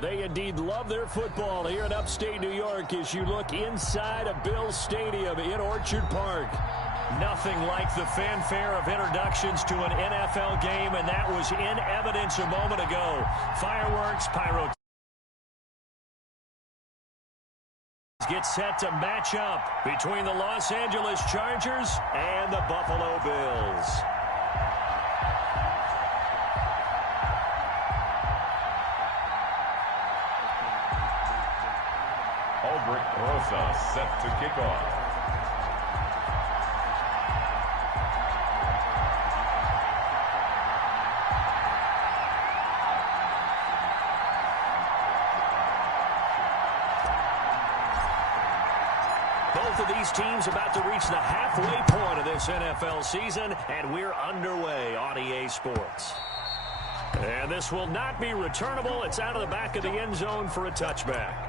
They indeed love their football here in upstate New York as you look inside of Bills Stadium in Orchard Park. Nothing like the fanfare of introductions to an NFL game, and that was in evidence a moment ago. Fireworks, pyrotechnics get set to match up between the Los Angeles Chargers and the Buffalo Bills. Albert Rosa set to kick off. Both of these teams about to reach the halfway point of this NFL season, and we're underway on EA Sports. And this will not be returnable. It's out of the back of the end zone for a touchback.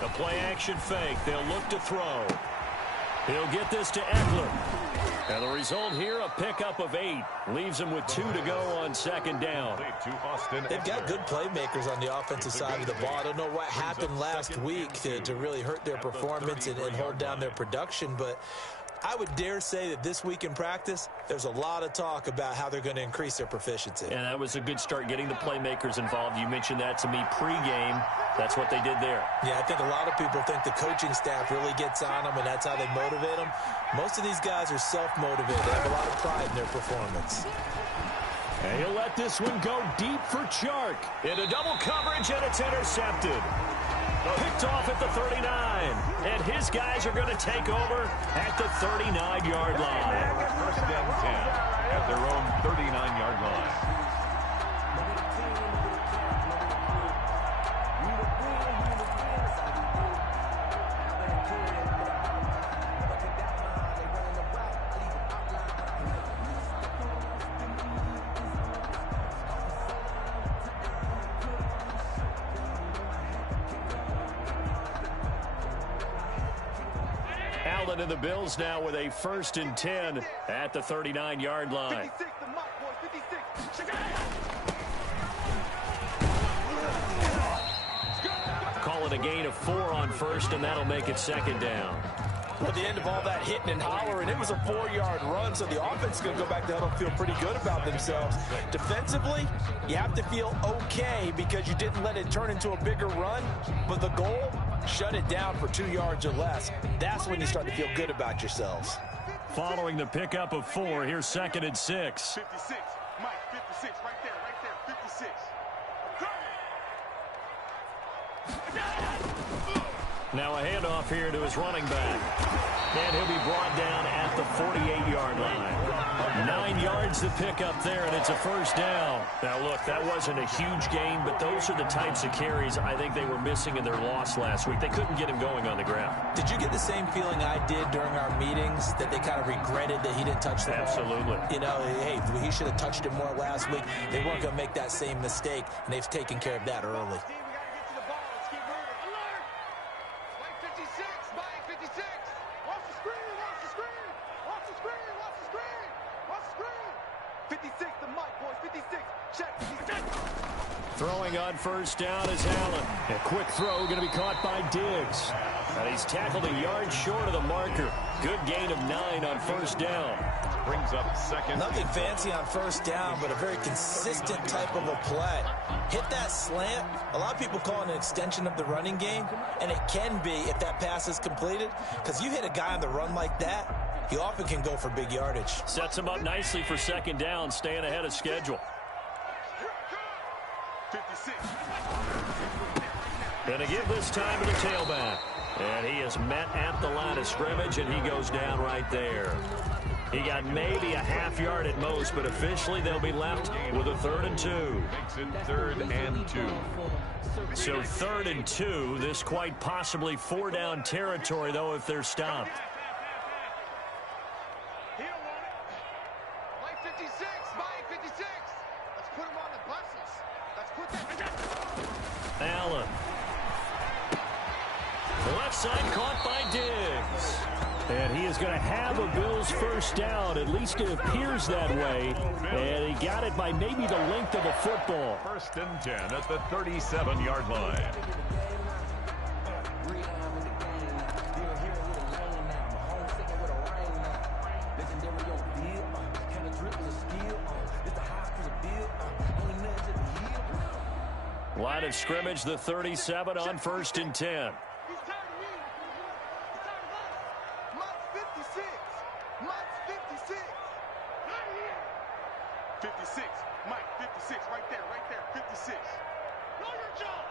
The play-action fake. They'll look to throw. He'll get this to Eckler. And the result here, a pickup of 8. Leaves him with 2 to go on second down. They've got good playmakers on the offensive side of the ball. I don't know what happened last week to really hurt their performance and hold down their production, but I would dare say that this week in practice, there's a lot of talk about how they're going to increase their proficiency. And that was a good start, getting the playmakers involved. You mentioned that to me pregame. That's what they did there. Yeah, I think a lot of people think the coaching staff really gets on them, and that's how they motivate them. Most of these guys are self-motivated. They have a lot of pride in their performance. And he'll let this one go deep for Chark. Into double coverage, and it's intercepted. Picked off at the 39. And his guys are going to take over at the 39-yard line. First and 10 at their own 39-yard line. Allen and the Bills now with a 1st and 10 at the 39-yard line. Call it a gain of 4 on 1st, and that'll make it 2nd down. Well, at the end of all that hitting and hollering, it was a 4-yard run, so the offense is going to go back to huddle and feel pretty good about themselves. Defensively, you have to feel okay because you didn't let it turn into a bigger run, but the goal, shut it down for 2 yards or less. That's when you start to feel good about yourselves. Following the pickup of 4, here's 2nd and 6. 56, Mike, 56, right there, 56. Now a handoff here to his running back. And he'll be brought down at the 48-yard line. 9 yards to pick up there, and it's a 1st down. Now, look, that wasn't a huge gain, but those are the types of carries I think they were missing in their loss last week. They couldn't get him going on the ground. Did you get the same feeling I did during our meetings, that they kind of regretted that he didn't touch the ball? Absolutely. You know, hey, he should have touched it more last week. They weren't going to make that same mistake, and they've taken care of that early. Throwing on 1st down is Allen. A quick throw going to be caught by Diggs. And he's tackled a yard short of the marker. Good gain of 9 on 1st down. Brings up 2nd. Nothing fancy on 1st down, but a very consistent type of a play. Hit that slant. A lot of people call it an extension of the running game, and it can be if that pass is completed, because you hit a guy on the run like that, he often can go for big yardage. Sets him up nicely for 2nd down, staying ahead of schedule. 56. Gonna give this time to the tailback. And he is met at the line of scrimmage, and he goes down right there. He got maybe a half yard at most, but officially they'll be left with a 3rd and 2. Makes it 3rd and 2. So 3rd and 2. This quite possibly 4-down territory, though, if they're stopped. He don't want it. Mike 56. Mike 56. Let's put him on the buses. Let's put that. Allen. The left side caught by Diggs. And he is going to have a Bills 1st down. At least it appears that way. And he got it by maybe the length of a football. 1st and 10 at the 37-yard line. Line of scrimmage, the 37 on 1st and 10. 56. Mike, 56. Right there, 56. Know your job.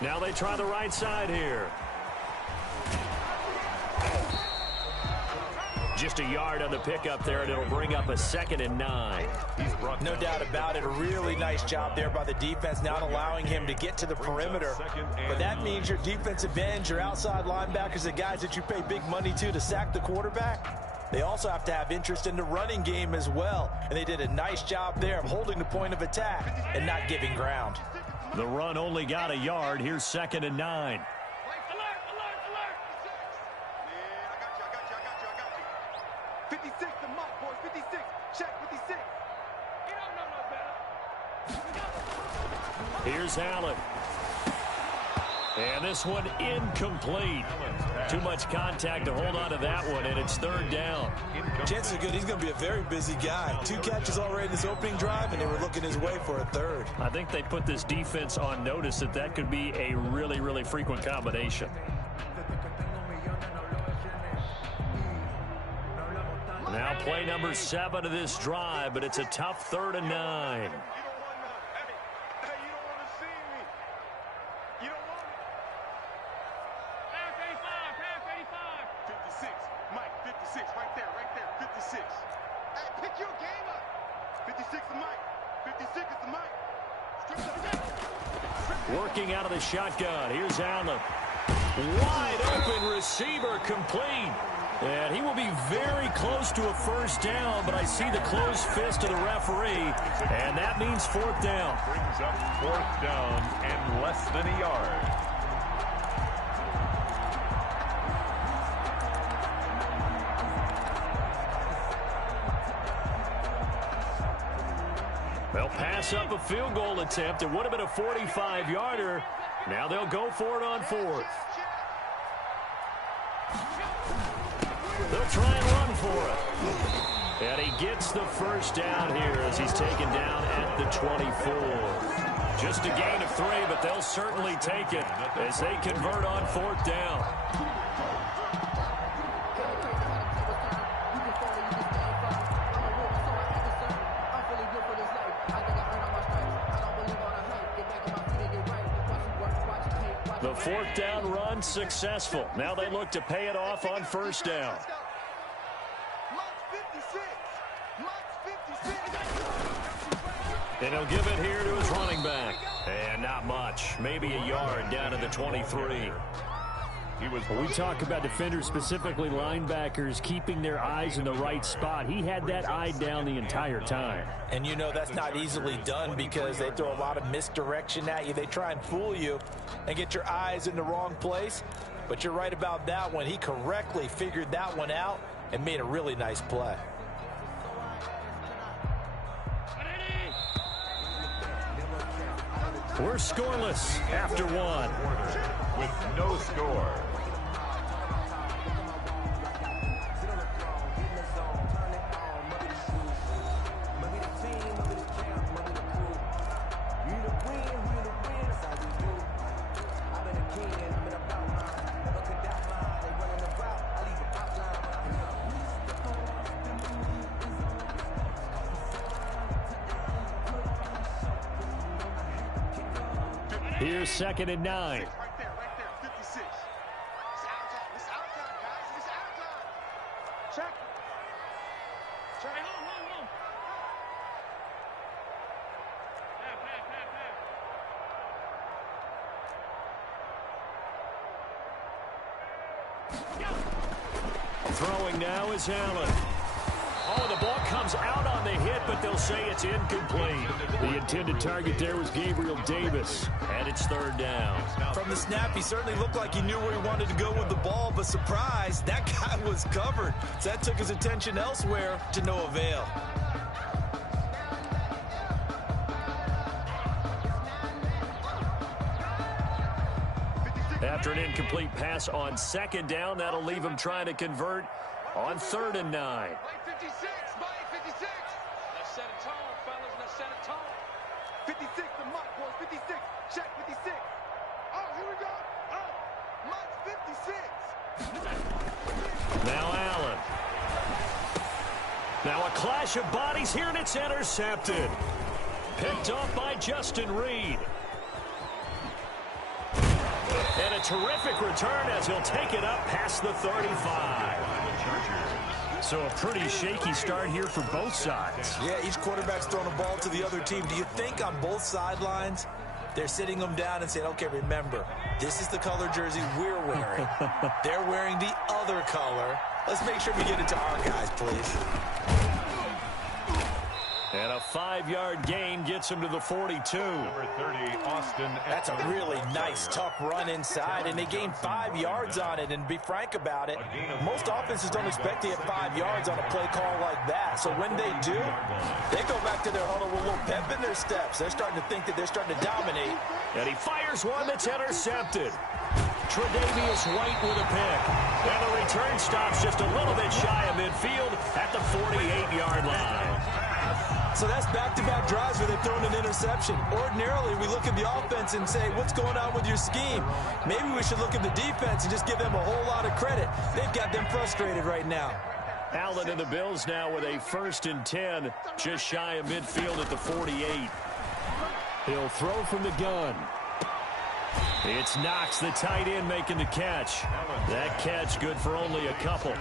Now they try the right side here. Just a yard on the pickup there, and it'll bring up a 2nd and 9. No doubt about it. A really nice job there by the defense, not allowing him to get to the perimeter. But that means your defensive ends, your outside linebackers, the guys that you pay big money to sack the quarterback, they also have to have interest in the running game as well. And they did a nice job there of holding the point of attack and not giving ground. The run only got a yard. Here's 2nd and 9. 56 to Mike, boys. 56. Check 56. You don't know no better. Here's Allen. And this one incomplete. Too much contact to hold on to that one, and it's 3rd down. Chances are good he's going to be a very busy guy. 2 catches already in this opening drive, and they were looking his way for a 3rd. I think they put this defense on notice that could be a really, really frequent combination. Now play number 7 of this drive, but it's a tough 3rd and 9. Working out of the shotgun. Here's Allen. Wide open receiver, complete. And he will be very close to a 1st down, but I see the closed fist of the referee, and that means 4th down. Brings up 4th down and less than a yard. They'll pass up a field goal attempt. It would have been a 45-yarder. Now they'll go for it on 4th. They'll try and run for it. And he gets the 1st down here as he's taken down at the 24. Just a gain of 3, but they'll certainly take it as they convert on 4th down. The 4th down run successful. Now they look to pay it off on 1st down. And he'll give it here to his running back. And not much. Maybe a yard down to the 23. We talk about defenders, specifically linebackers, keeping their eyes in the right spot. He had that eye down the entire time. And you know that's not easily done because they throw a lot of misdirection at you. They try and fool you and get your eyes in the wrong place. But you're right about that one. He correctly figured that one out and made a really nice play. We're scoreless after 1. With no score. Here's 2nd and 9. Right there, 56. Throwing now is Allen. Oh, the ball comes out on the hit, but they'll say it's incomplete. The intended target there was Gabriel Davis, and it's third down. From the snap, he certainly looked like he knew where he wanted to go with the ball, but surprise, that guy was covered. So that took his attention elsewhere to no avail. After an incomplete pass on second down, that'll leave him trying to convert on 3rd and 9. 56, Mike, 56. Let's set a tone, fellas. Let's set a tone. 56, the Mike, boys. 56. Check 56. Oh, here we go. Oh, Mike's 56. Now Allen. Now a clash of bodies here, and it's intercepted. Picked off by Justin Reed. And a terrific return as he'll take it up past the 35. So a pretty shaky start here for both sides. Yeah, each quarterback's throwing a ball to the other team. Do you think on both sidelines they're sitting them down and saying, okay, remember, this is the color jersey we're wearing. They're wearing the other color. Let's make sure we get it to our guys, please. And a 5-yard gain gets him to the 42. Number 30, Austin. That's a really nice, tough run inside, and they gained 5 yards on it. And be frank about it, most offenses don't expect to get 5 yards on a play call like that. So when they do, they go back to their huddle with a little pep in their steps. They're starting to think that they're starting to dominate. And he fires one that's intercepted. Tre'Davious White with a pick. And the return stops just a little bit shy of midfield at the 48-yard line. So that's back-to-back drives where they've thrown an interception. Ordinarily, we look at the offense and say, what's going on with your scheme? Maybe we should look at the defense and just give them a whole lot of credit. They've got them frustrated right now. Allen and the Bills now with a 1st and 10, just shy of midfield at the 48. He'll throw from the gun. It's Knox, the tight end, making the catch. That catch good for only a couple.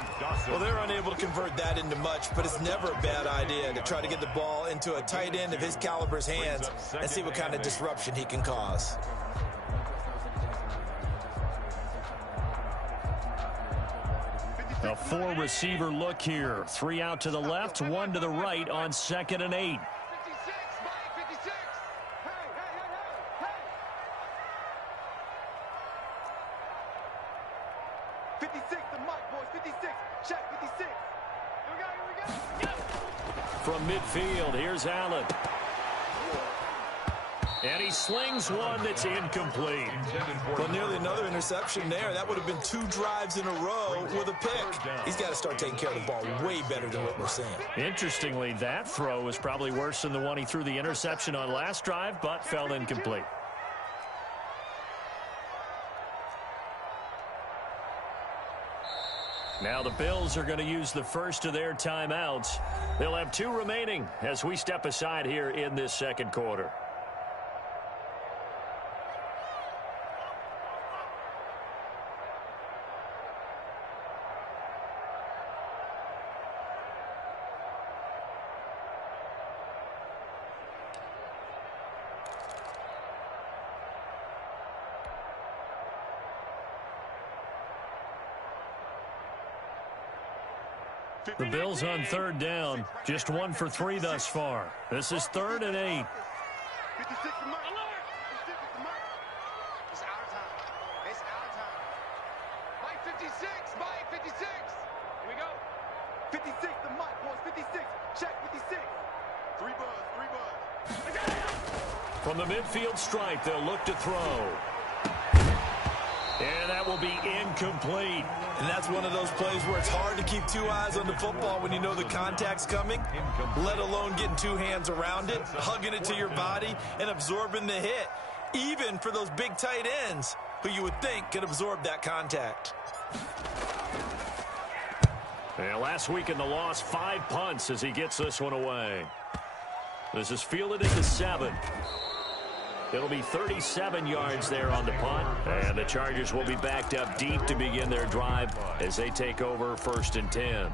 Well, they're unable to convert that into much, but it's never a bad idea to try to get the ball into a tight end of his caliber's hands and see what kind of disruption he can cause. A 4-receiver look here. 3 out to the left, 1 to the right on 2nd and 8. 56, Mike, 56. Hey. 56, the Mike, boys. 56. Check 56. Here we go. From midfield, here's Allen. And he slings one that's incomplete. Well, nearly another interception there. That would have been 2 drives in a row with a pick. He's got to start taking care of the ball way better than what we're seeing. Interestingly, that throw was probably worse than the one he threw the interception on last drive, but fell incomplete. Now the Bills are going to use the first of their timeouts. They'll have 2 remaining as we step aside here in this 2nd quarter. The Bills on 3rd down, just 1 for 3 thus far. This is 3rd and 8. 56, the Mike. 56, the Mike. It's our time. It's our time. Mike 56, Mike 56. Here we go. 56, the Mike, boys. 56. Check 56. 3 buzz. From the midfield stripe, they'll look to throw. And that will be incomplete. And that's one of those plays where it's hard to keep 2 eyes on the football when you know the contact's coming, let alone getting 2 hands around it, hugging it to your body, and absorbing the hit, even for those big tight ends who you would think could absorb that contact. And last week in the loss, 5 punts as he gets this one away. This is fielded at the 7. It'll be 37 yards there on the punt, and the Chargers will be backed up deep to begin their drive as they take over 1st and 10.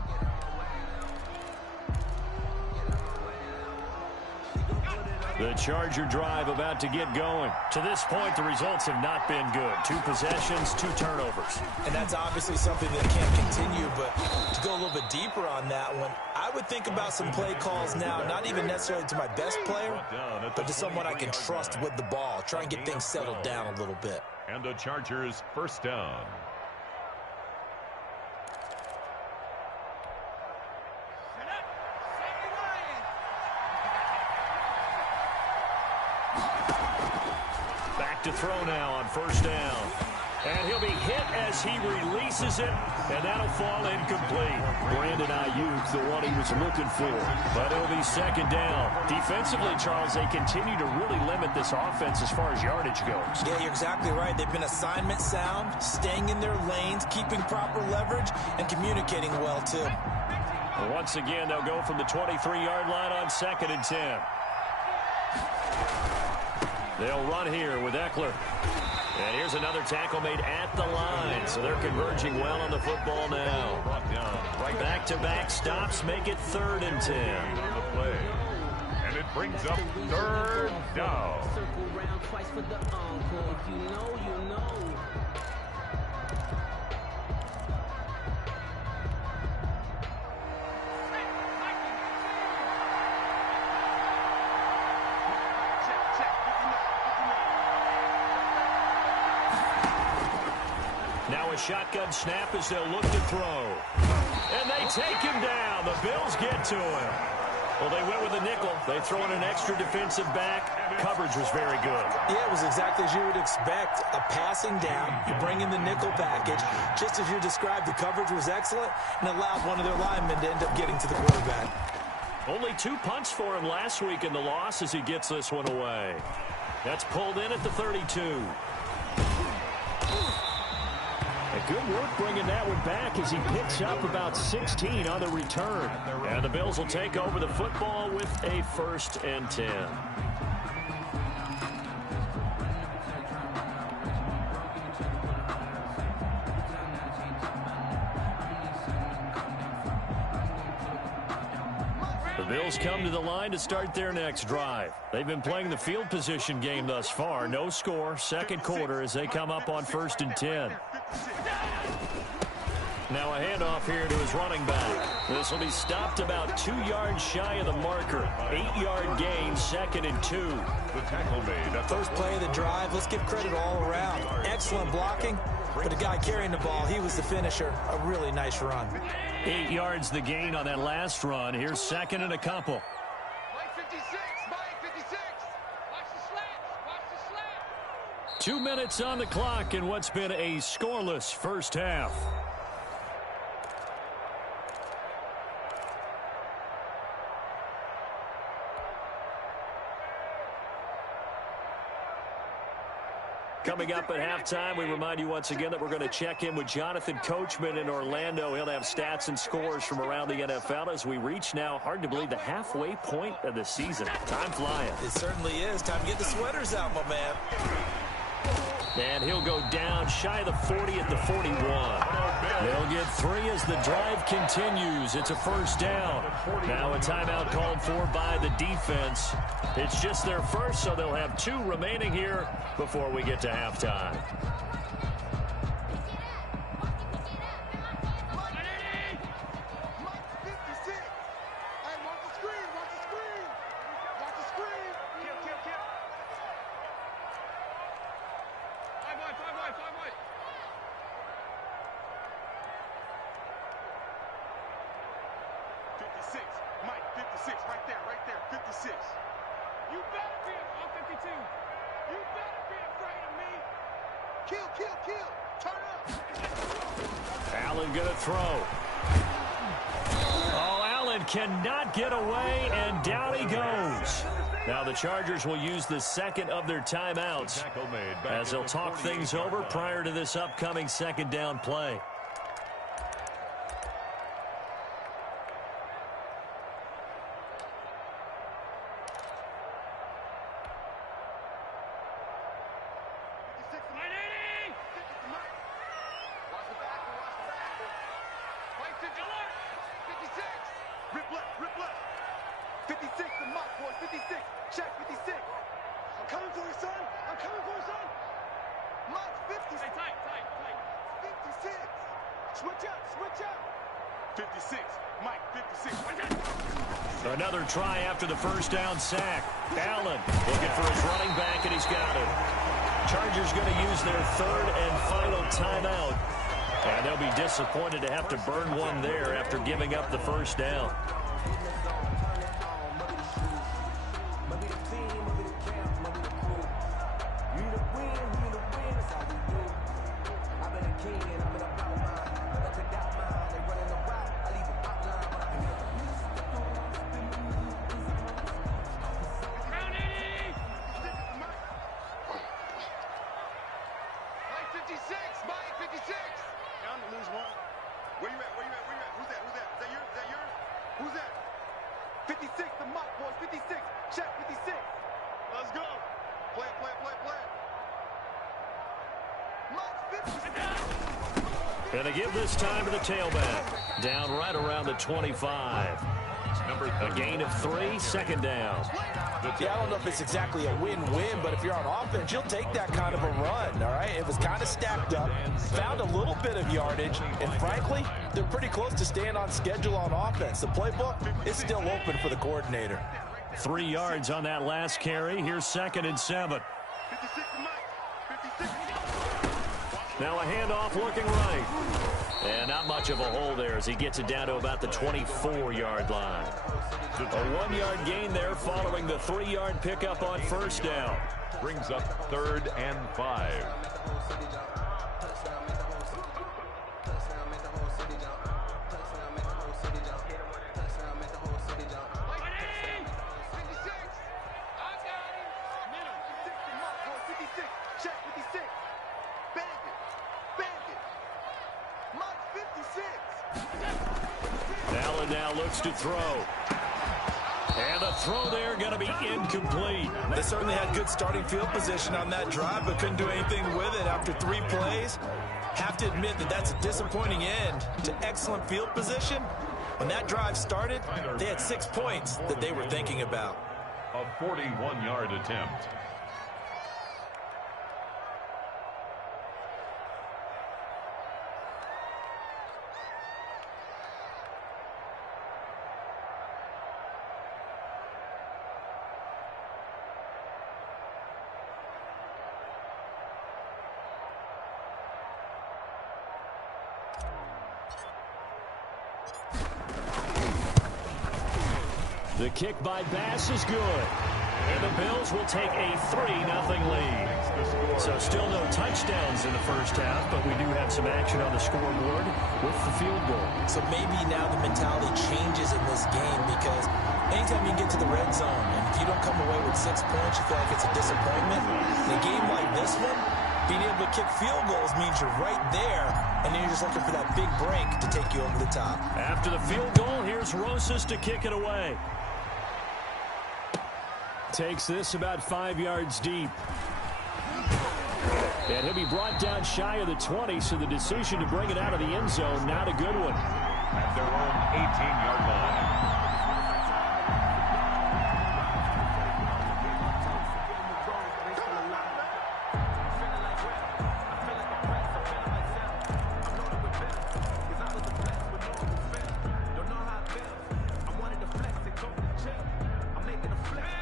The Charger drive about to get going. To this point, the results have not been good. 2 possessions, 2 turnovers. And that's obviously something that can't continue, but to go a little bit deeper on that one, I would think about some play calls now, not even necessarily to my best player, but to someone I can trust with the ball. Try and get things settled down a little bit. And the Chargers first down. Back to throw now on first down. And he'll be hit as he releases it, and that'll fall incomplete. Brandon Ayuk, the one he was looking for. But it'll be second down. Defensively, Charles, they continue to really limit this offense as far as yardage goes. Yeah, you're exactly right. They've been assignment sound, staying in their lanes, keeping proper leverage, and communicating well, too. And once again, they'll go from the 23-yard line on 2nd and 10. They'll run here with Eckler. And here's another tackle made at the line. So they're converging well on the football now. Back-to-back stops make it 3rd and 10. And it brings up 3rd down. Now a shotgun snap as they'll look to throw. And they take him down. The Bills get to him. Well, they went with a nickel. They throw in an extra defensive back. Coverage was very good. Yeah, it was exactly as you would expect. A passing down. You bring in the nickel package. Just as you described, the coverage was excellent and allowed one of their linemen to end up getting to the quarterback. Only 2 punts for him last week in the loss as he gets this one away. That's pulled in at the 32. Good work bringing that one back as he picks up about 16 on the return. And the Bills will take over the football with a 1st and 10. The Bills come to the line to start their next drive. They've been playing the field position game thus far. No score, 2nd quarter as they come up on 1st and 10. Now a handoff here to his running back. This will be stopped about 2 yards shy of the marker. 8-yard gain, 2nd and 2. The tackle made. First play of the drive. Let's give credit all around. Excellent blocking, but the guy carrying the ball, he was the finisher. A really nice run. 8 yards the gain on that last run. Here's 2nd and a couple. Mike 56, Mike 56. Watch the slants, watch the slants. 2 minutes on the clock in what's been a scoreless first half. Coming up at halftime, we remind you once again that we're going to check in with Jonathan Coachman in Orlando. He'll have stats and scores from around the NFL as we reach now, hard to believe, the halfway point of the season. Time flying. It certainly is. Time to get the sweaters out, my man. And he'll go down shy of the 40 at the 41. They'll get 3 as the drive continues. It's a 1st down. Now a timeout called for by the defense. It's just their first, so they'll have 2 remaining here before we get to halftime. Allen going to throw. Oh, Allen cannot get away, and down he goes. Now the Chargers will use the 2nd of their timeouts as they'll talk things over prior to this upcoming 2nd down play. 56 the mark, boys. 56. Check 56. I'm coming for you, son. I'm coming for you, son. Mark 50. Hey, tight. 56. Switch up. 56. Mike, 56. Another try after the first down sack. Allen looking for his running back, and he's got it. Chargers going to use their third and final timeout. And they'll be disappointed to have to burn one there after giving up the first down. Where you at? Who's that? Is that yours? Who's that? 56, the mark, boys. 56. Check 56. Let's go. Play. Mark 50. And they give this time to the tailback. Down right around the 25. A gain of 3, second down. Yeah, I don't know if it's exactly a win-win, but if you're on offense, you'll take that kind of a run, all right? It was kind of stacked up, found a little bit of yardage, and frankly, they're pretty close to staying on schedule on offense. The playbook is still open for the coordinator. 3 yards on that last carry. Here's 2nd and 7. 56 to Mike. 56. Now a handoff looking right. And not much of a hole there as he gets it down to about the 24-yard line. A 1-yard gain there following the 3-yard pickup on first down. Brings up 3rd and 5. Allen now looks to throw. And the throw there going to be incomplete. They certainly had good starting field position on that drive, but couldn't do anything with it after 3 plays. Have to admit that that's a disappointing end to excellent field position. When that drive started, they had 6 points that they were thinking about. A 41-yard attempt. The kick by Bass is good. And the Bills will take a 3-0 lead. So still no touchdowns in the first half, but we do have some action on the scoreboard with the field goal. So maybe now the mentality changes in this game because anytime you get to the red zone and if you don't come away with 6 points, you feel like it's a disappointment. In a game like this one, being able to kick field goals means you're right there, and then you're just looking for that big break to take you over the top. After the field goal, here's Rosas to kick it away. Takes this about 5 yards deep. And he'll be brought down shy of the 20, so the decision to bring it out of the end zone, not a good one. At their own 18-yard line.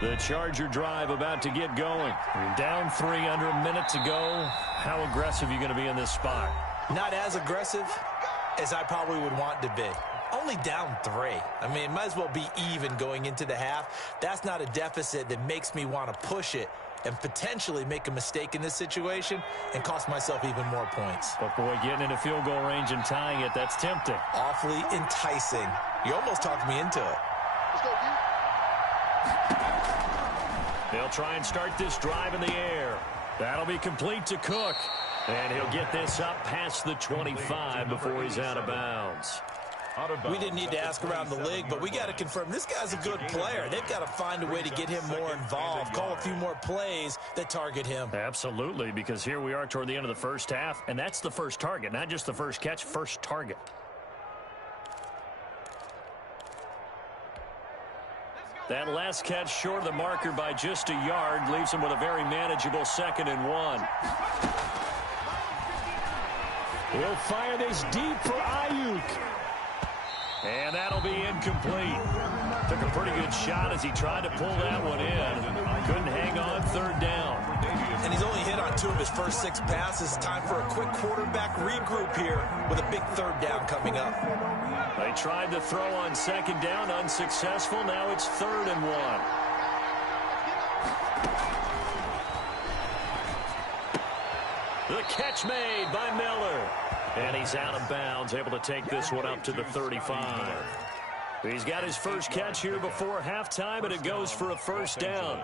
The Charger drive about to get going. You're down 3 under a minute to go. How aggressive are you going to be in this spot? Not as aggressive as I probably would want to be. Only down 3. I mean, it might as well be even going into the half. That's not a deficit that makes me want to push it and potentially make a mistake in this situation and cost myself even more points. But, boy, getting into field goal range and tying it, that's tempting. Awfully enticing. You almost talked me into it. Let's go, D. They'll try and start this drive in the air. That'll be complete to Cook. And he'll get this up past the 25 before he's out of bounds. We didn't need to ask around the league, but we got to confirm this guy's a good player. They've got to find a way to get him more involved, call a few more plays that target him. Absolutely, because here we are toward the end of the first half, and that's the first target, not just the first catch, first target. That last catch short of the marker by just a yard leaves him with a very manageable 2nd and 1. He'll fire this deep for Ayuk. And that'll be incomplete. Took a pretty good shot as he tried to pull that one in. Couldn't hang on 3rd down. And he's only hit on 2 of his first 6 passes. Time for a quick quarterback regroup here with a big 3rd down coming up. They tried to throw on 2nd down, unsuccessful. Now it's 3rd and 1. The catch made by Miller. And he's out of bounds, able to take this one up to the 35. He's got his first catch here before halftime, and it goes for a 1st down.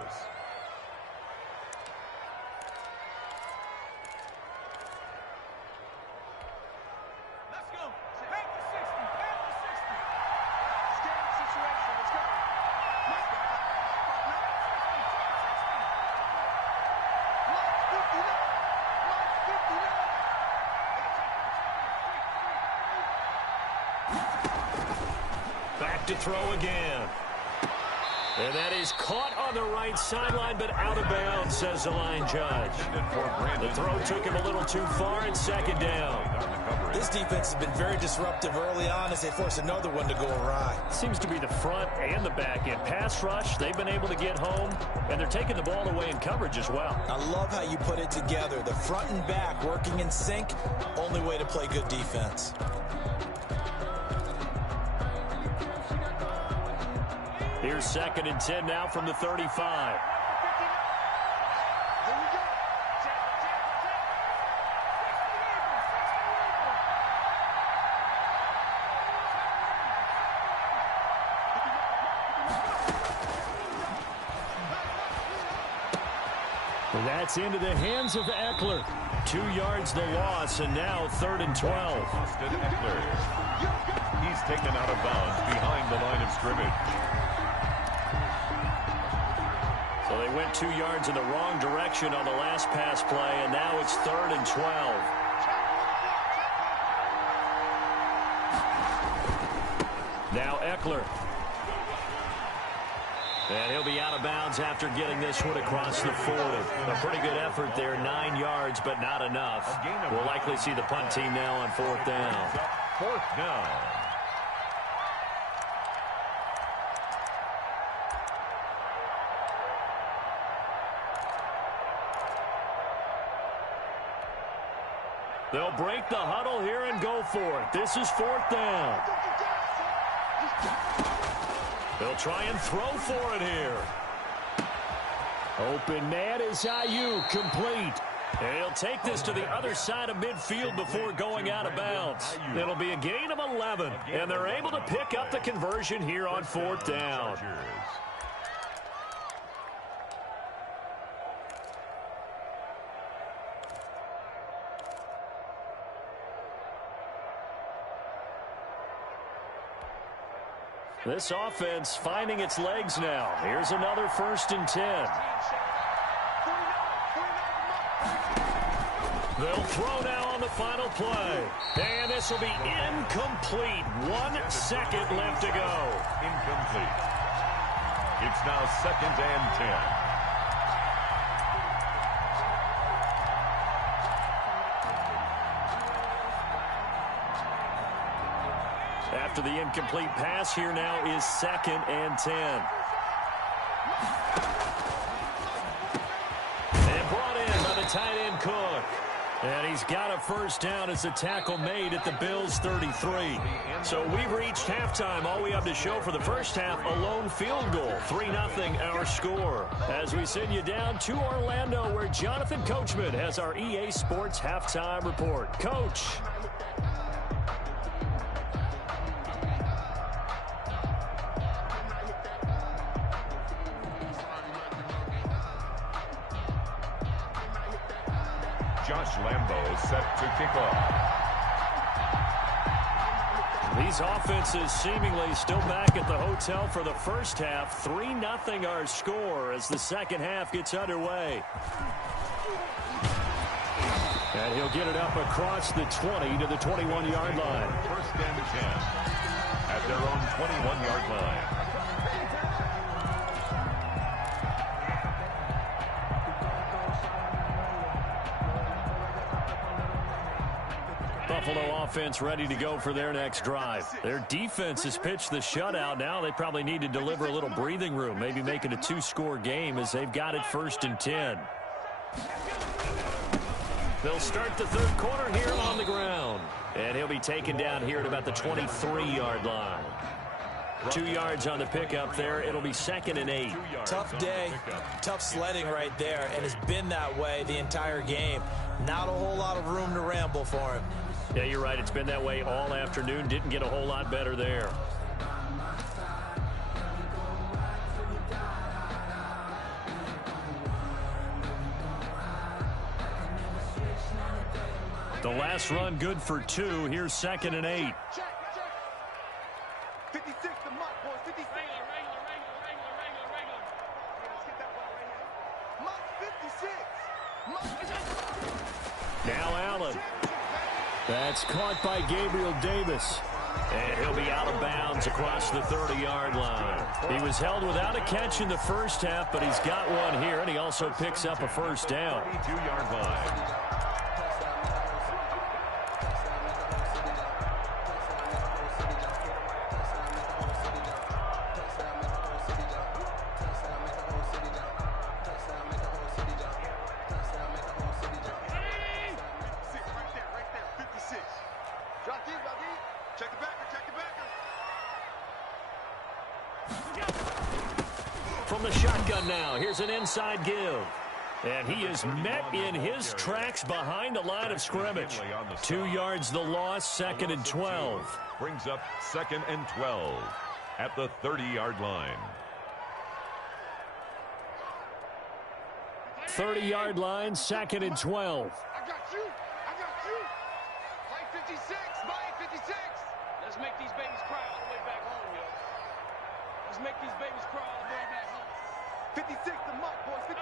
Let's go. Back to 60. Back to 60. Scary situation. Let's go. Let's go. Let's 59. Let's 59. Back to throw again. And that is caught on the right sideline, but out of bounds, says the line judge. The throw took him a little too far, and 2nd down. This defense has been very disruptive early on as they force another one to go awry. Seems to be the front and the back end. Pass rush, they've been able to get home, and they're taking the ball away in coverage as well. I love how you put it together. The front and back working in sync, only way to play good defense. Here's 2nd and 10 now from the 35. That's into the hands of Eckler. 2 yards the loss, and now 3rd and 12. Austin Eckler. He's taken out of bounds behind the line of scrimmage. So they went 2 yards in the wrong direction on the last pass play, and now it's 3rd and 12. Now Eckler. And he'll be out of bounds after getting this one across the 40. A pretty good effort there, 9 yards, but not enough. We'll likely see the punt team now on 4th down. 4th down. They'll break the huddle here and go for it. This is 4th down. They'll try and throw for it here. Open man is Ayuk, complete. And he'll take this to the other side of midfield before going out of bounds. It'll be a gain of 11, and they're able to pick up the conversion here on 4th down. This offense finding its legs now. Here's another 1st and 10. They'll throw now on the final play. And this will be incomplete. 1 second left to go. Incomplete. It's now 2nd and 10. After the incomplete pass, here now is 2nd and 10. And brought in by the tight end Cook. And he's got a 1st down as the tackle made at the Bills' 33. So we've reached halftime. All we have to show for the first half, a lone field goal. 3-0 our score. As we send you down to Orlando, where Jonathan Coachman has our EA Sports halftime report. Coach. Josh Lambo set to kick off. These offenses seemingly still back at the hotel for the first half. 3-0 our score as the second half gets underway. And he'll get it up across the 20 to the 21-yard line. 1st and 10 at their own 21-yard line. Buffalo offense ready to go for their next drive. Their defense has pitched the shutout. Now they probably need to deliver a little breathing room, maybe make it a two-score game as they've got it 1st and 10. They'll start the third quarter here on the ground. And he'll be taken down here at about the 23-yard line. 2 yards on the pickup there. It'll be 2nd and 8. Tough day, tough sledding right there, and it's been that way the entire game. Not a whole lot of room to ramble for him. Yeah, you're right. It's been that way all afternoon. Didn't get a whole lot better there. The last run good for 2. Here's 2nd and 8. 56 the mark, boys. 56. Let's get that one right here. Mark 56. Now Allen. That's caught by Gabriel Davis. And he'll be out of bounds across the 30-yard line. He was held without a catch in the first half, but he's got one here, and he also picks up a first down. 32-yard line. From the shotgun now, here's an inside give. And he is met in his tracks behind the line of scrimmage. 2 yards the loss, 2nd and 12. Brings up 2nd and 12 at the 30-yard line. 30-yard line, 2nd and 12. I got you. Mike 56. Mike 56. Let's make these babies cry all the way back home, yo. Let's make these babies cry all the way back home. 56 the mark, boys. 50.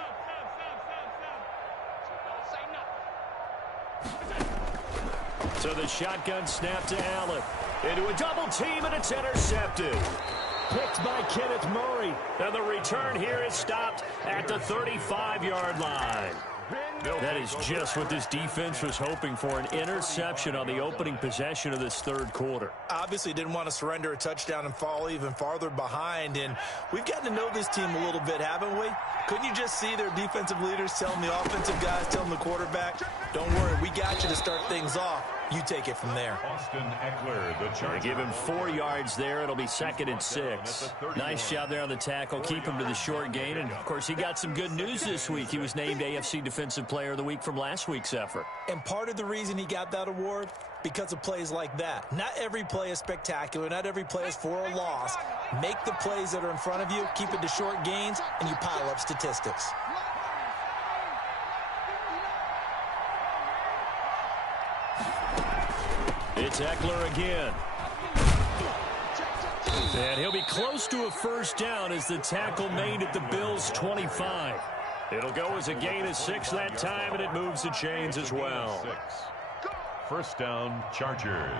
Don't say nothing. So the shotgun snap to Allen. Into a double team, and it's intercepted. Picked by Kenneth Murray. And the return here is stopped at the 35-yard line. That is just what this defense was hoping for, an interception on the opening possession of this third quarter. Obviously didn't want to surrender a touchdown and fall even farther behind, and we've gotten to know this team a little bit, haven't we? Couldn't you just see their defensive leaders telling the offensive guys, telling the quarterback, don't worry, we got you to start things off. You take it from there. Austin Eckler, the Charger. Give him 4 yards there. It'll be 2nd and 6. Nice job there on the tackle. Keep him to the short gain. And, of course, he got some good news this week. He was named AFC Defensive Player of the Week from last week's effort. And part of the reason he got that award, because of plays like that. Not every play is spectacular. Not every play is for a loss. Make the plays that are in front of you, keep it to short gains, and you pile up statistics. It's Eckler again. And he'll be close to a first down as the tackle made at the Bills' 25. It'll go as a gain of 6 that time, and it moves the chains as well. 6. First down, Chargers.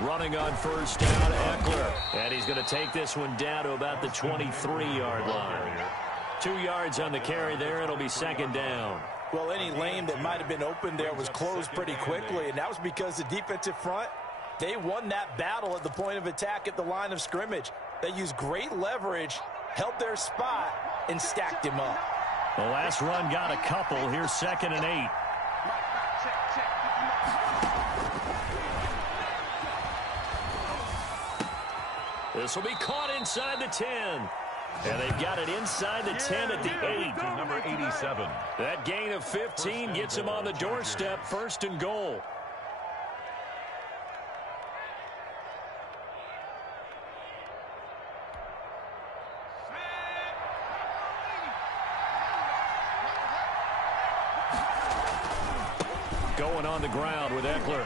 Running on first down, Eckler. And he's going to take this one down to about the 23-yard line. 2 yards on the carry there. It'll be 2nd down. Well, any lane that might have been open there was closed pretty quickly, and that was because the defensive front, they won that battle at the point of attack at the line of scrimmage. They used great leverage, held their spot, and stacked him up. The last run got a couple. Here's 2nd and 8. This will be caught inside the 10. And they've got it inside the 10 at the 8. To number 87. That gain of 15 gets him on the doorstep, 1st and goal. Going on the ground with Eckler.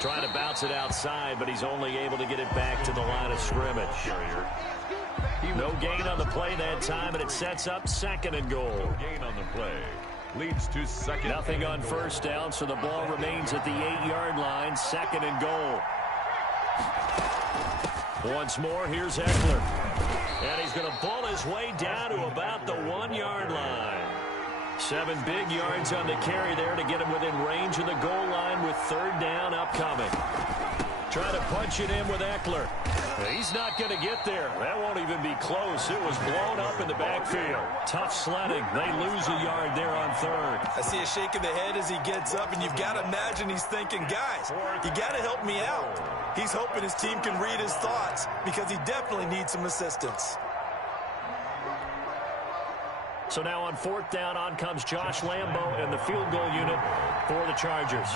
Trying to bounce it outside, but he's only able to get it back to the line of scrimmage. No gain on the play that time, and it sets up 2nd and goal. No gain on the play. Leads to 2nd. Nothing on first down, so the ball remains at the 8-yard line, 2nd and goal. Once more, here's Eckler. And he's going to pull his way down to about the 1-yard line. 7 big yards on the carry there to get him within range of the goal line with 3rd down upcoming. Trying to punch it in with Eckler. He's not going to get there. That won't even be close. It was blown up in the backfield. Tough sledding. They lose a yard there on 3rd. I see a shake of the head as he gets up, and you've got to imagine he's thinking, guys, you got to help me out. He's hoping his team can read his thoughts because he definitely needs some assistance. So now on 4th down, on comes Josh Lambo and the field goal unit for the Chargers.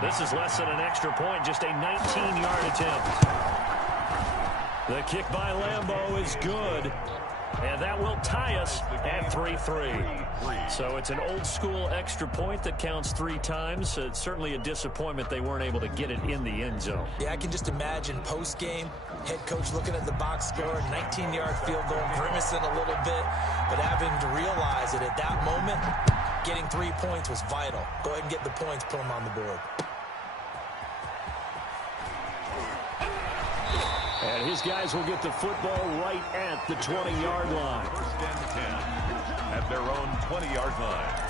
This is less than an extra point, just a 19-yard attempt. The kick by Lambo is good, and that will tie us at 3-3. So it's an old-school extra point that counts 3 times. It's certainly a disappointment they weren't able to get it in the end zone. Yeah, I can just imagine post-game, head coach looking at the box score, 19-yard field goal, grimacing a little bit, but having to realize that at that moment, getting 3 points was vital. Go ahead and get the points, put them on the board. And his guys will get the football right at the 20-yard line. 1st and 10 at their own 20-yard line.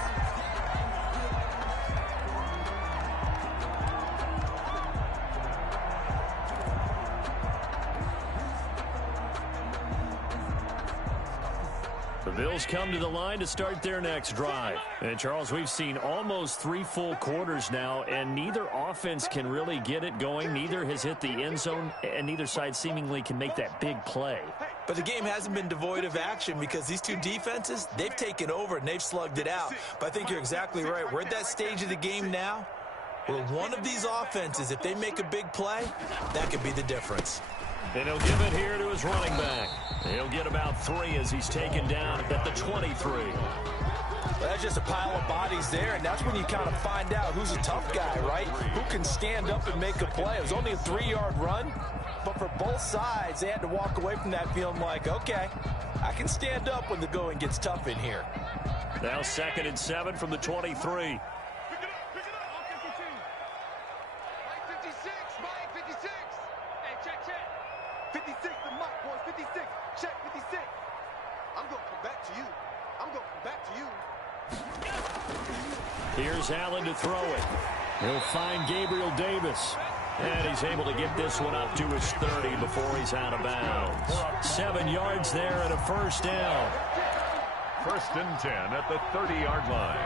The Bills come to the line to start their next drive. And, Charles, we've seen almost 3 full quarters now, and neither offense can really get it going. Neither has hit the end zone, and neither side seemingly can make that big play. But the game hasn't been devoid of action because these two defenses, they've taken over and they've slugged it out. But I think you're exactly right. We're at that stage of the game now where one of these offenses, if they make a big play, that could be the difference. And he'll give it here to his running back. He'll get about 3 as he's taken down at the 23. Well, that's just a pile of bodies there, and that's when you kind of find out who's a tough guy, right? Who can stand up and make a play. It was only a 3-yard run, but for both sides, they had to walk away from that feeling like, okay, I can stand up when the going gets tough in here. Now 2nd and 7 from the 23. Here's Allen to throw it. He'll find Gabriel Davis. And he's able to get this one up to his 30 before he's out of bounds. 7 yards there and a 1st down. 1st and 10 at the 30-yard line.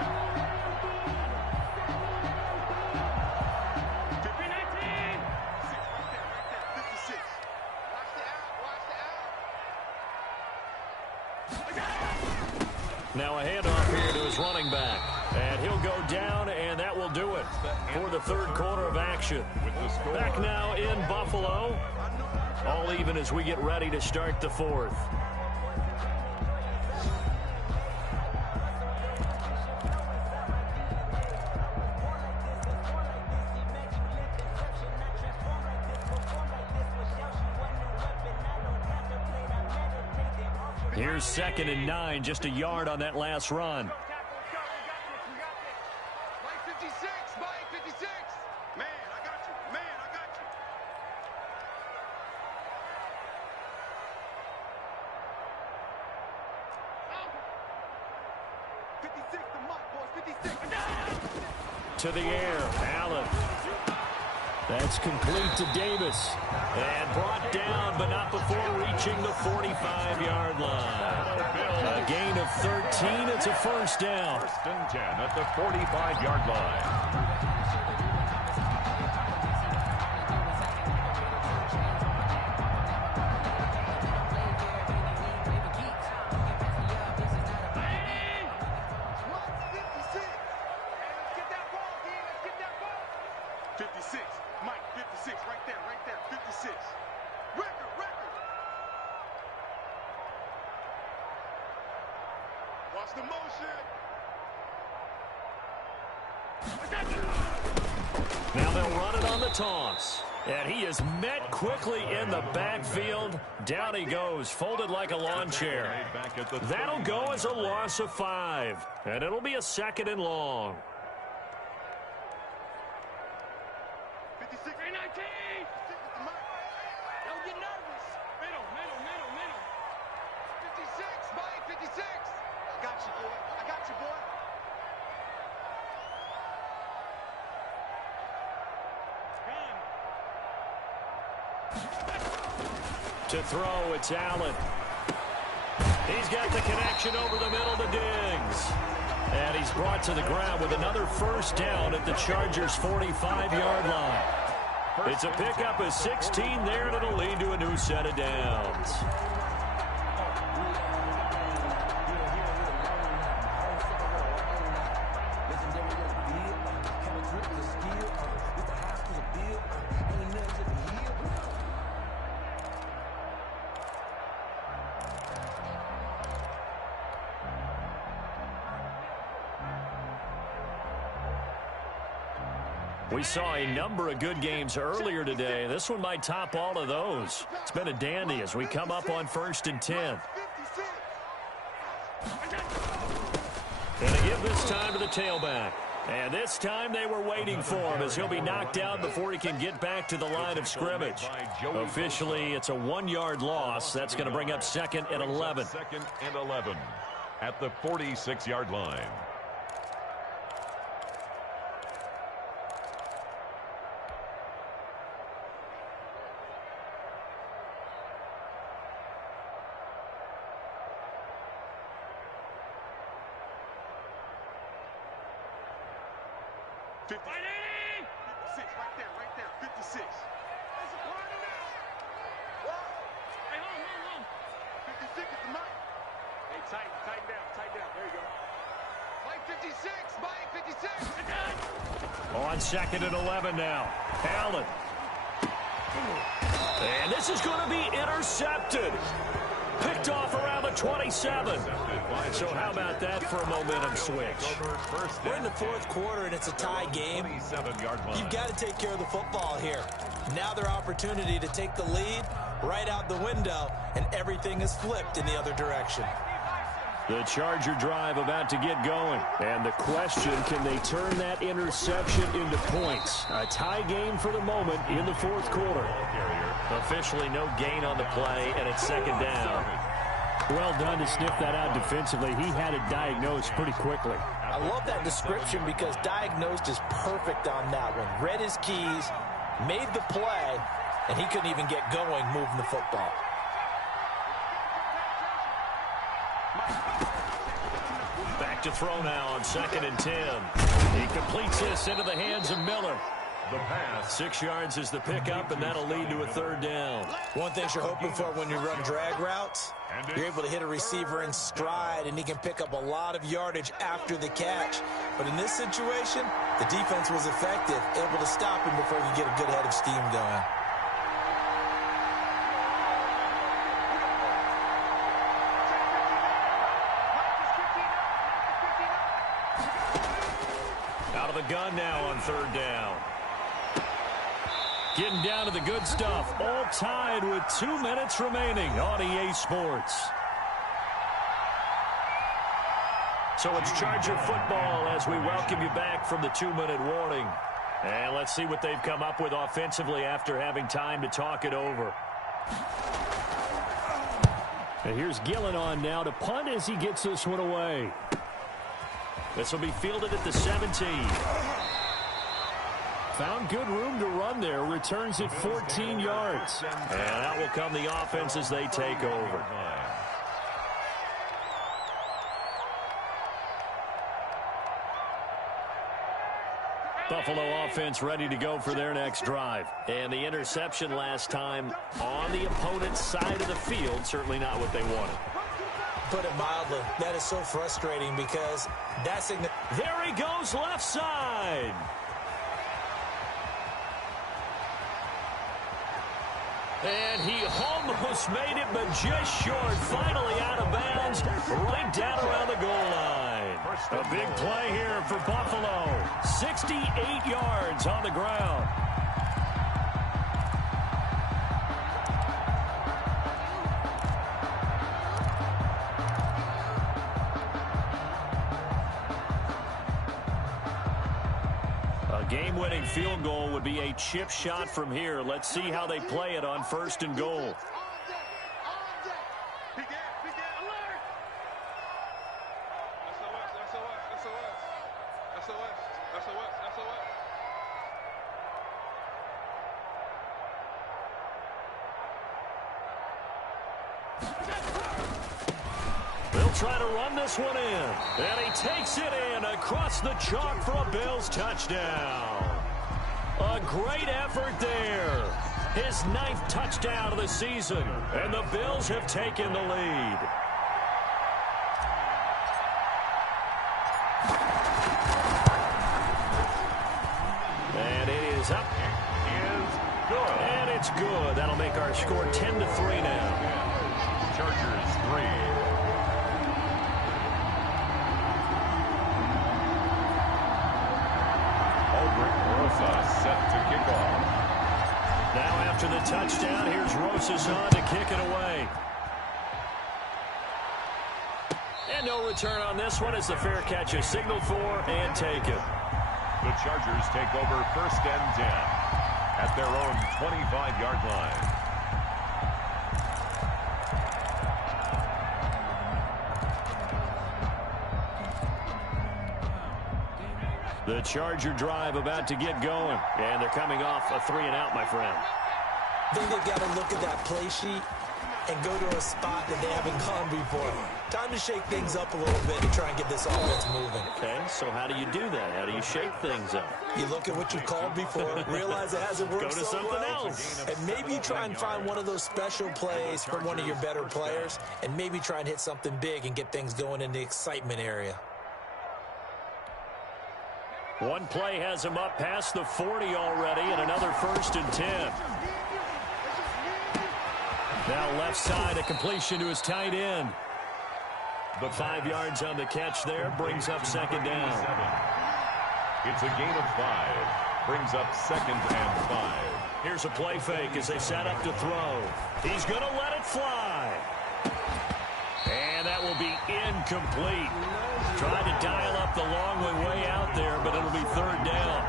Now a handoff here to his running back. And he'll go down, and that will do it for the 3rd quarter of action. Back now in Buffalo. All even as we get ready to start the 4th. Here's 2nd and 9, just a yard on that last run. To the air, Allen. That's complete to Davis. And brought down, but not before reaching the 45-yard line. A gain of 13. It's a 1st down. 1st and 10 at the 45-yard line. Now they'll run it on the toss. And he is met quickly in the backfield. Down he goes, folded like a lawn chair. That'll go as a loss of 5. And it'll be a 2nd and long. 56. 19. Don't get nervous. Middle. 56, Mike, 56. I got you, boy. To throw, it's Allen. He's got the connection over the middle to Diggs. And he's brought to the ground with another first down at the Chargers' 45-yard line. It's a pickup of 16 there, and it'll lead to a new set of downs. We saw a number of good games earlier today. This one might top all of those. It's been a dandy as we come up on 1st and 10. And they give this time to the tailback. And this time they were waiting for him as he'll be knocked out before he can get back to the line of scrimmage. Officially, it's a 1-yard loss. That's going to bring up 2nd and 11. 2nd and 11 at the 46-yard line. Right there, 56. That's a party now. Whoa. Hey, hold on. 56 is the mic. Hey, tighten down. There you go. Mike 56. On 2nd and 11 now. Allen. And this is going to be intercepted. Picked off around the 27. So how about that for a momentum switch? We're in the 4th quarter, and it's a tie game. You've got to take care of the football here. Now their opportunity to take the lead right out the window, and everything is flipped in the other direction. The Charger drive about to get going. And the question, can they turn that interception into points? A tie game for the moment in the 4th quarter. Officially no gain on the play, and it's 2nd down. Well done to sniff that out defensively. He had it diagnosed pretty quickly. I love that description because diagnosed is perfect on that one. Read his keys, made the play, and he couldn't even get going moving the football. Back to throw now on 2nd and 10. He completes this into the hands of Miller. The pass. 6 yards is the pickup, and that'll lead to a 3rd down. One thing you're hoping for when you run drag routes, you're able to hit a receiver in stride, and he can pick up a lot of yardage after the catch. But in this situation, the defense was effective, able to stop him before he could get a good head of steam going. Out of the gun now on 3rd down. Getting down to the good stuff. All tied with 2 minutes remaining on EA Sports. So it's Charger football as we welcome you back from the 2-minute warning. And let's see what they've come up with offensively after having time to talk it over. And here's Gillen on now to punt as he gets this one away. This will be fielded at the 17. Found good room to run there. Returns it 14 yards. And out will come the offense as they take over. Buffalo offense ready to go for their next drive. And the interception last time on the opponent's side of the field, certainly not what they wanted. Put it mildly, that is so frustrating because that's... There he goes left side. And he almost made it, but just short. Finally out of bounds, right down around the goal line. A big play here for Buffalo. 68 yards on the ground. Game-winning field goal would be a chip shot from here. Let's see how they play it on 1st and goal. They'll try to run this one in. And he takes it in across the chalk for a Bills touchdown. A great effort there. His 9th touchdown of the season. And the Bills have taken the lead. And it is up. Good. And it's good. That'll make our score 10-3 now. Chargers 3. Set to kick off. Now after the touchdown, here's Rosas on to kick it away. And no return on this one as the fair catch is signaled for and taken. The Chargers take over 1st and 10 at their own 25-yard line. The Charger drive about to get going. And they're coming off a 3-and-out, my friend. I think they've got to look at that play sheet and go to a spot that they haven't gone before. Time to shake things up a little bit and try and get this offense moving. Okay, so how do you do that? How do you shake things up? You look at what you've called before, realize it hasn't worked Go to so something well, else. and maybe you try and find one of those special plays from one of your better players, and maybe try and hit something big and get things going in the excitement area. One play has him up past the 40 already, and another 1st and 10. Now left side, a completion to his tight end. The 5 yards on the catch there brings up 2nd down. It's a gain of 5. Brings up 2nd and 5. Here's a play fake as they set up to throw. He's going to let it fly. And that will be incomplete. Tried to dial up the long way out there, but it'll be 3rd down.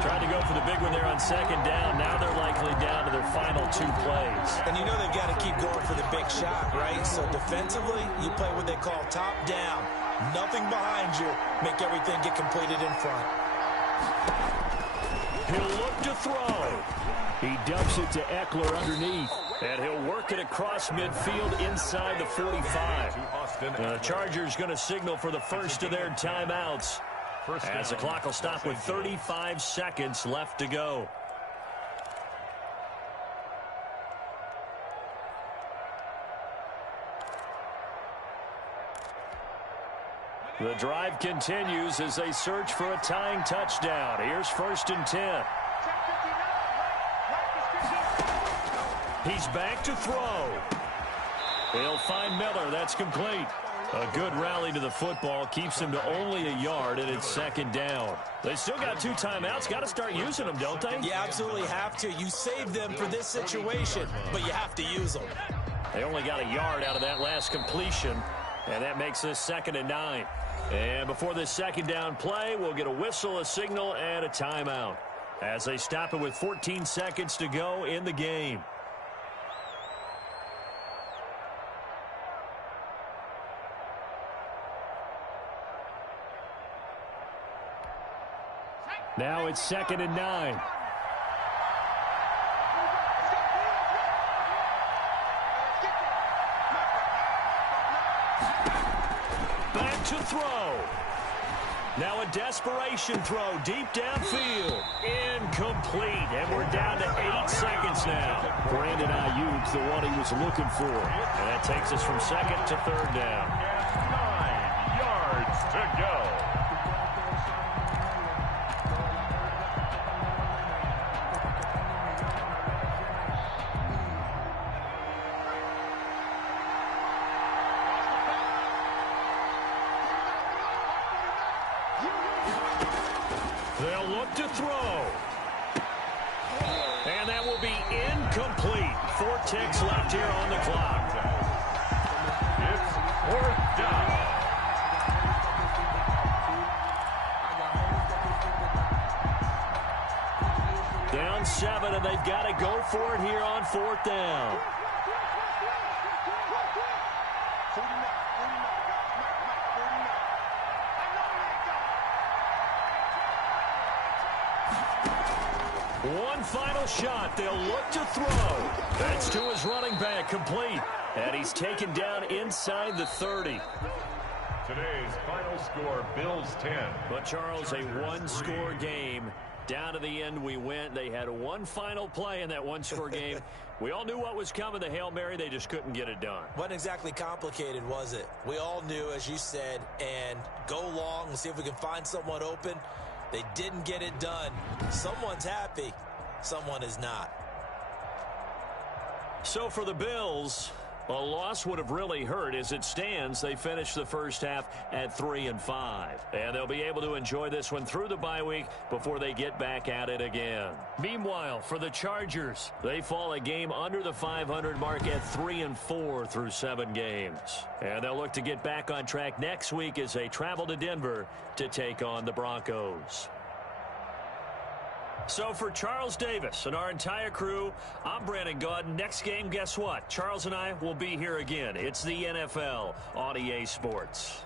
Tried to go for the big one there on 2nd down. Now they're likely down to their final 2 plays. And you know they've got to keep going for the big shot, right? So defensively, you play what they call top down. Nothing behind you. Make everything get completed in front. He'll look to throw. He dumps it to Eckler underneath. And he'll work it across midfield inside the 45. The Chargers going to signal for the first of their timeouts as the clock will stop with 35 seconds left to go. The drive continues as they search for a tying touchdown. Here's 1st and 10. He's back to throw. He'll find Miller. That's complete. A good rally to the football keeps him to only a yard, and it's 2nd down. They still got 2 timeouts. Got to start using them, don't they? You absolutely have to. You saved them for this situation, but you have to use them. They only got a yard out of that last completion, and that makes this 2nd and 9. And before this 2nd down play, we'll get a whistle, a signal, and a timeout as they stop it with 14 seconds to go in the game. Now it's 2nd and 9. Back to throw. Now a desperation throw deep downfield. Incomplete. And we're down to 8 seconds now. Brandon Ayuk's the one he was looking for. And that takes us from 2nd to 3rd down. 9 yards to go. They'll look to throw. And that will be incomplete. 4 ticks left here on the clock. It's 4th down. Down 7, and they've got to go for it here on 4th down. One final shot. They'll look to throw. That's to his running back, complete. And he's taken down inside the 30. Today's final score, Bills 10. But, Charles, a one-score game. Down to the end we went. They had one final play in that one-score game. We all knew what was coming, the Hail Mary. They just couldn't get it done. Wasn't exactly complicated, was it? We all knew, as you said, and go long and see if we can find someone open. They didn't get it done. Someone's happy. Someone is not. So for the Bills, a loss would have really hurt. As it stands, they finished the first half at 3-5. And they'll be able to enjoy this one through the bye week before they get back at it again. Meanwhile, for the Chargers, they fall a game under the 500 mark at 3-4 through 7 games. And they'll look to get back on track next week as they travel to Denver to take on the Broncos. So for Charles Davis and our entire crew, I'm Brandon Gaudin. Next game, guess what? Charles and I will be here again. It's the NFL on EA Sports.